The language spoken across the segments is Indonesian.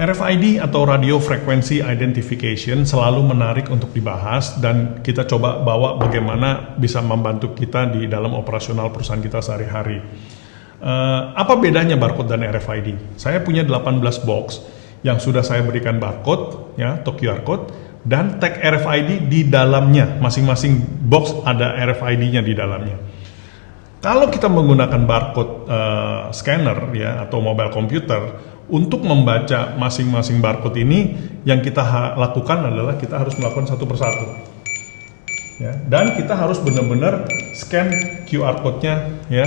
RFID atau Radio Frequency Identification selalu menarik untuk dibahas dan kita coba bawa bagaimana bisa membantu kita di dalam operasional perusahaan kita sehari-hari. Apa bedanya barcode dan RFID? Saya punya 18 box yang sudah saya berikan barcode ya, atau QR code dan tag RFID di dalamnya. Masing-masing box ada RFID-nya di dalamnya. Kalau kita menggunakan barcode scanner ya atau mobile computer untuk membaca masing-masing barcode ini, yang kita lakukan adalah kita harus melakukan satu persatu. Ya, dan kita harus benar-benar scan QR code-nya ya,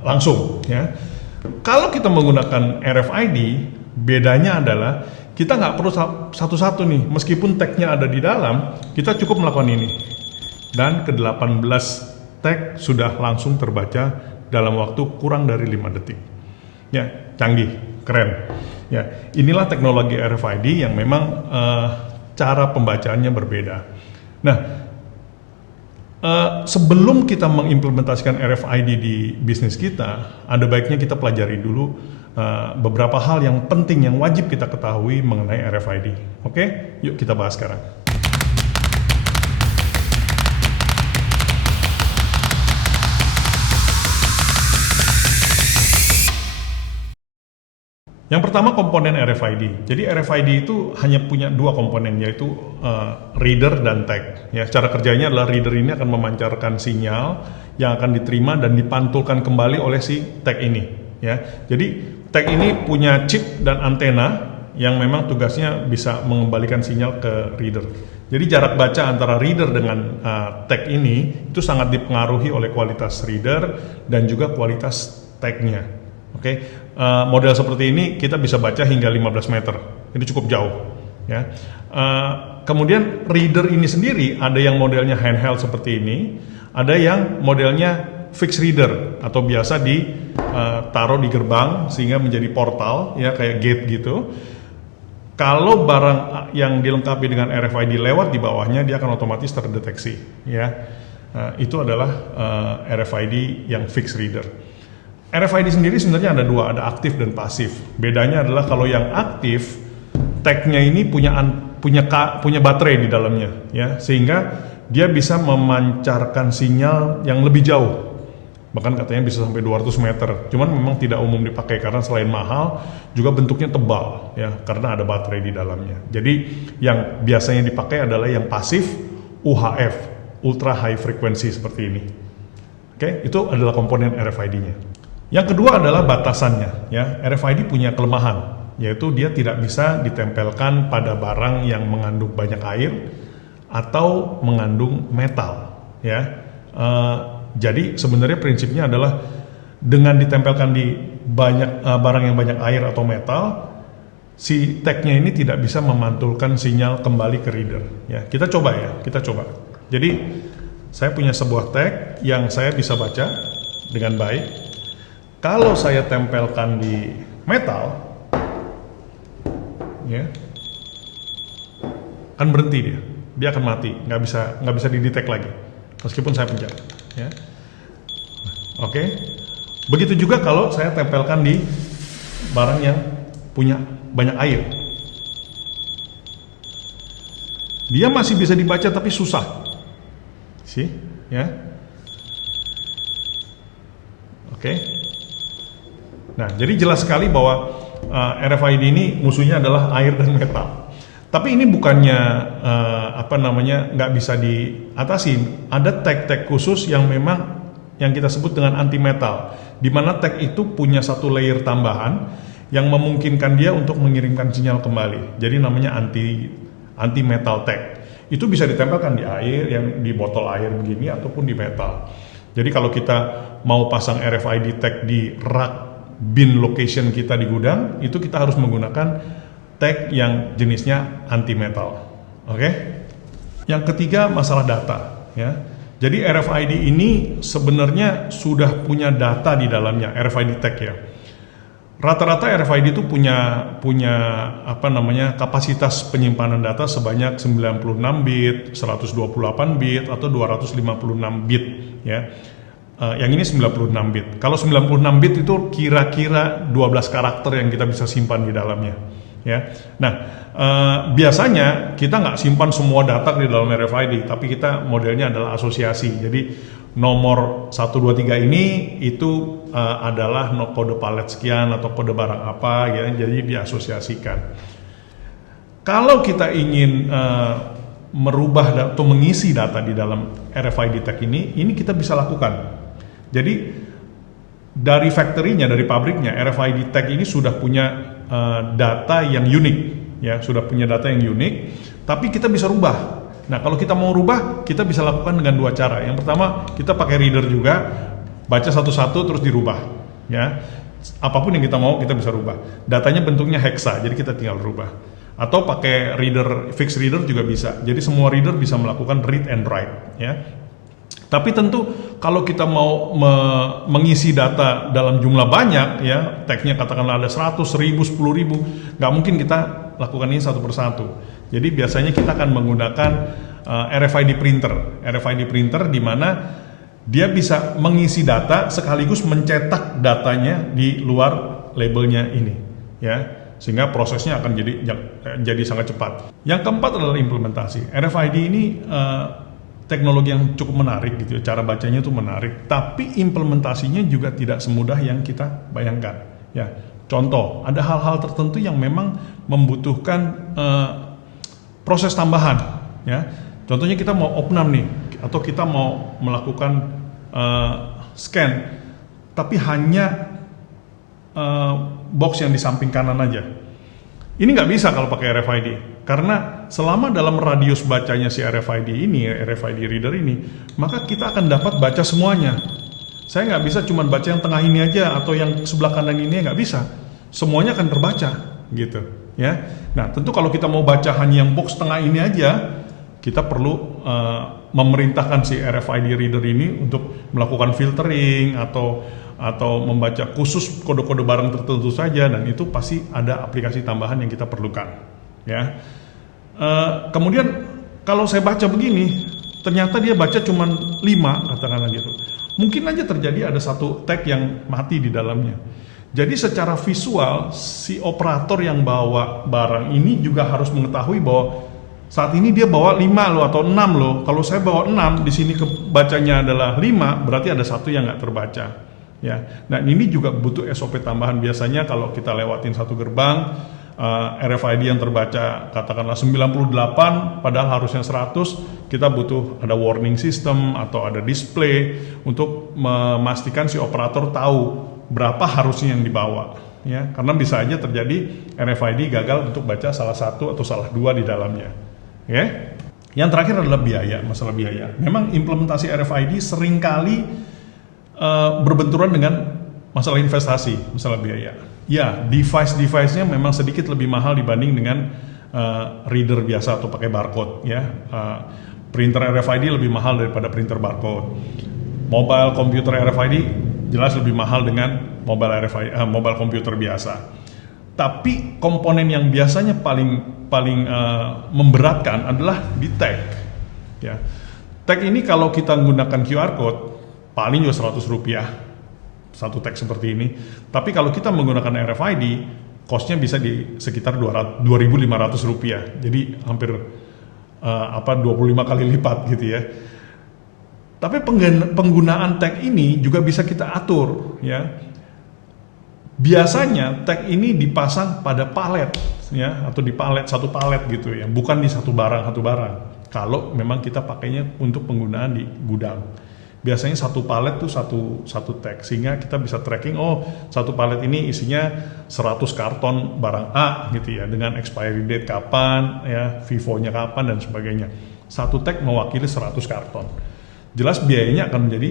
langsung. Ya. Kalau kita menggunakan RFID, bedanya adalah kita nggak perlu satu-satu nih. Meskipun tag-nya ada di dalam, kita cukup melakukan ini. Dan ke-18 tag sudah langsung terbaca dalam waktu kurang dari 5 detik. Ya, canggih, keren. Ya, inilah teknologi RFID yang memang cara pembacaannya berbeda. Nah, sebelum kita mengimplementasikan RFID di bisnis kita, ada baiknya kita pelajari dulu beberapa hal yang penting yang wajib kita ketahui mengenai RFID. Oke, yuk kita bahas sekarang. Yang pertama komponen RFID. Jadi RFID itu hanya punya dua komponen, yaitu reader dan tag. Ya, cara kerjanya adalah reader ini akan memancarkan sinyal yang akan diterima dan dipantulkan kembali oleh si tag ini. Ya, jadi tag ini punya chip dan antena yang memang tugasnya bisa mengembalikan sinyal ke reader. Jadi jarak baca antara reader dengan tag ini itu sangat dipengaruhi oleh kualitas reader dan juga kualitas tagnya. Oke, model seperti ini kita bisa baca hingga 15 meter, itu cukup jauh. Ya. Kemudian reader ini sendiri ada yang modelnya handheld seperti ini, ada yang modelnya fixed reader atau biasa ditaruh di gerbang sehingga menjadi portal, ya kayak gate gitu. Kalau barang yang dilengkapi dengan RFID lewat di bawahnya, dia akan otomatis terdeteksi. Ya, itu adalah RFID yang fixed reader. RFID sendiri sebenarnya ada dua, ada aktif dan pasif. Bedanya adalah kalau yang aktif, tag-nya ini punya baterai di dalamnya, ya, sehingga dia bisa memancarkan sinyal yang lebih jauh. Bahkan katanya bisa sampai 200 meter. Cuman memang tidak umum dipakai karena selain mahal, juga bentuknya tebal, ya, karena ada baterai di dalamnya. Jadi yang biasanya dipakai adalah yang pasif, UHF, ultra high frequency seperti ini. Oke, itu adalah komponen RFID-nya. Yang kedua adalah batasannya. Ya, RFID punya kelemahan, yaitu dia tidak bisa ditempelkan pada barang yang mengandung banyak air atau mengandung metal. Ya, jadi sebenarnya prinsipnya adalah dengan ditempelkan di barang yang banyak air atau metal, si tag-nya ini tidak bisa memantulkan sinyal kembali ke reader. Ya, kita coba ya, kita coba. Jadi saya punya sebuah tag yang saya bisa baca dengan baik. Kalau saya tempelkan di metal, ya, kan berhenti dia akan mati, nggak bisa didetek lagi, meskipun saya pencet. Ya. Oke, begitu juga kalau saya tempelkan di barang yang punya banyak air, dia masih bisa dibaca tapi susah, sih, ya. Oke. Nah, jadi jelas sekali bahwa RFID ini musuhnya adalah air dan metal. Tapi ini bukannya nggak bisa diatasi. Ada tag-tag khusus yang memang yang kita sebut dengan anti metal, di mana tag itu punya satu layer tambahan yang memungkinkan dia untuk mengirimkan sinyal kembali. Jadi namanya anti metal tag. Itu bisa ditempelkan di air, yang di botol air begini ataupun di metal. Jadi kalau kita mau pasang RFID tag di rak bin location kita di gudang, itu kita harus menggunakan tag yang jenisnya anti metal. Oke? Yang ketiga, masalah data, ya. Jadi RFID ini sebenarnya sudah punya data di dalamnya, RFID tag ya. Rata-rata RFID itu punya kapasitas penyimpanan data sebanyak 96 bit, 128 bit atau 256 bit, ya. Yang ini 96 bit. Kalau 96 bit itu kira-kira 12 karakter yang kita bisa simpan di dalamnya. ya. Nah, biasanya kita nggak simpan semua data di dalam RFID, tapi kita modelnya adalah asosiasi. Jadi nomor 123 ini itu adalah kode palet sekian atau kode barang apa ya, jadi diasosiasikan. Kalau kita ingin merubah atau mengisi data di dalam RFID tag ini kita bisa lakukan. Jadi dari factory-nya, dari pabriknya, RFID tag ini sudah punya data yang unik, ya, sudah punya data yang unik, tapi kita bisa rubah. Nah, kalau kita mau rubah, kita bisa lakukan dengan dua cara. Yang pertama, kita pakai reader juga, baca satu-satu terus dirubah, ya. Apapun yang kita mau, kita bisa rubah. Datanya bentuknya hexa, jadi kita tinggal rubah. Atau pakai reader, fixed reader juga bisa. Jadi semua reader bisa melakukan read and write, ya. Tapi tentu kalau kita mau mengisi data dalam jumlah banyak, ya, tagnya katakanlah ada 100, 1000, 10.000, nggak mungkin kita lakukan ini satu persatu. Jadi biasanya kita akan menggunakan RFID printer di mana dia bisa mengisi data sekaligus mencetak datanya di luar labelnya ini, ya, sehingga prosesnya akan jadi sangat cepat. Yang keempat adalah implementasi. RFID ini teknologi yang cukup menarik gitu ya, cara bacanya itu menarik, tapi implementasinya juga tidak semudah yang kita bayangkan. Ya, contoh, ada hal-hal tertentu yang memang membutuhkan proses tambahan. Ya, contohnya kita mau opnam nih, atau kita mau melakukan scan, tapi hanya box yang di samping kanan aja. Ini nggak bisa kalau pakai RFID, karena selama dalam radius bacanya si RFID reader ini, maka kita akan dapat baca semuanya. Saya nggak bisa cuma baca yang tengah ini aja atau yang sebelah kanan ini, nggak bisa. Semuanya akan terbaca, gitu. Ya. Nah, tentu kalau kita mau baca hanya yang box tengah ini aja, kita perlu memerintahkan si RFID reader ini untuk melakukan filtering atau membaca khusus kode-kode barang tertentu saja, dan itu pasti ada aplikasi tambahan yang kita perlukan, ya. Kemudian kalau saya baca begini, ternyata dia baca cuma 5, katakanlah gitu. Mungkin aja terjadi ada satu tag yang mati di dalamnya. Jadi secara visual si operator yang bawa barang ini juga harus mengetahui bahwa saat ini dia bawa 5 loh atau 6 loh. Kalau saya bawa 6, di sini bacanya adalah 5, berarti ada satu yang nggak terbaca. Ya, nah ini juga butuh SOP tambahan. Biasanya kalau kita lewatin satu gerbang, RFID yang terbaca katakanlah 98, padahal harusnya 100, kita butuh ada warning system atau ada display untuk memastikan si operator tahu berapa harusnya yang dibawa. Ya, karena bisa aja terjadi RFID gagal untuk baca salah satu atau salah dua di dalamnya. Ya. Yang terakhir adalah biaya, masalah biaya. Memang implementasi RFID seringkali berbenturan dengan masalah investasi, masalah biaya. Ya, device-nya memang sedikit lebih mahal dibanding dengan reader biasa atau pakai barcode. Ya, printer RFID lebih mahal daripada printer barcode. Mobile computer RFID jelas lebih mahal dengan mobile computer biasa. Tapi komponen yang biasanya paling memberatkan adalah di tag. Ya, tag ini kalau kita menggunakan QR code paling juga Rp100 satu tag seperti ini. Tapi kalau kita menggunakan RFID, cost-nya bisa di sekitar Rp2.500. Jadi hampir 25 kali lipat gitu ya. Tapi penggunaan tag ini juga bisa kita atur, ya. Biasanya tag ini dipasang pada palet, ya, atau di satu palet gitu ya, bukan di satu barang. Kalau memang kita pakainya untuk penggunaan di gudang. Biasanya satu palet tuh satu tag, sehingga kita bisa tracking, oh satu palet ini isinya 100 karton barang A gitu ya, dengan expiry date kapan, ya, Vivo-nya kapan dan sebagainya. Satu tag mewakili 100 karton. Jelas biayanya akan menjadi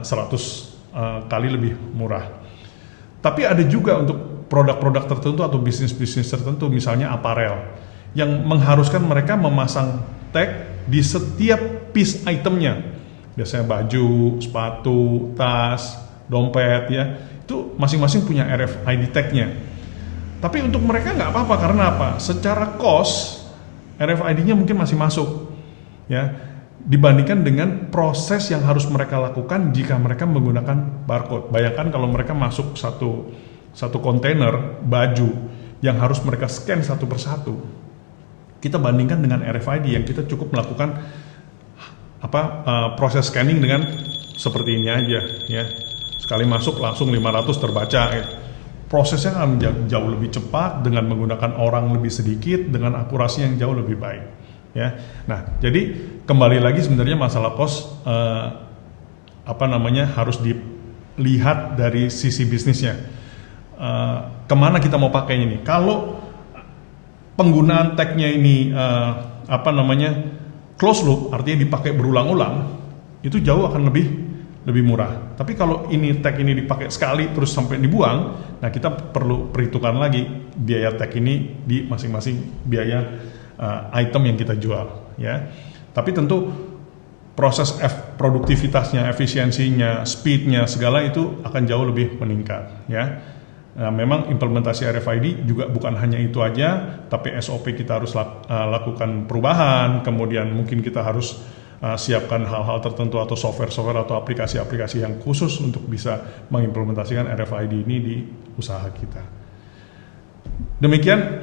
100 kali lebih murah. Tapi ada juga untuk produk-produk tertentu atau bisnis-bisnis tertentu, misalnya aparel, yang mengharuskan mereka memasang tag di setiap piece itemnya. Biasanya baju, sepatu, tas, dompet, ya, itu masing-masing punya RFID tag-nya. Tapi untuk mereka nggak apa-apa, karena apa? Secara cost, RFID-nya mungkin masih masuk, ya, dibandingkan dengan proses yang harus mereka lakukan jika mereka menggunakan barcode. Bayangkan kalau mereka masuk satu kontainer baju yang harus mereka scan satu persatu. Kita bandingkan dengan RFID yang kita cukup melakukan proses scanning dengan seperti ini aja, ya. Sekali masuk langsung 500 terbaca. Ya. Prosesnya akan jauh lebih cepat dengan menggunakan orang lebih sedikit dengan akurasi yang jauh lebih baik. Ya. Nah, jadi kembali lagi sebenarnya masalah cost harus dilihat dari sisi bisnisnya. Kemana kita mau pakai ini? Kalau penggunaan tag-nya ini close loop, artinya dipakai berulang-ulang, itu jauh akan lebih murah. Tapi kalau ini tag ini dipakai sekali terus sampai dibuang, nah kita perlu perhitungkan lagi biaya tag ini di masing-masing biaya item yang kita jual, ya. Tapi tentu proses produktivitasnya, efisiensinya, speednya, segala itu akan jauh lebih meningkat, ya. Nah, memang implementasi RFID juga bukan hanya itu aja, tapi SOP kita harus lakukan perubahan, kemudian mungkin kita harus siapkan hal-hal tertentu atau software atau aplikasi-aplikasi yang khusus untuk bisa mengimplementasikan RFID ini di usaha kita. Demikian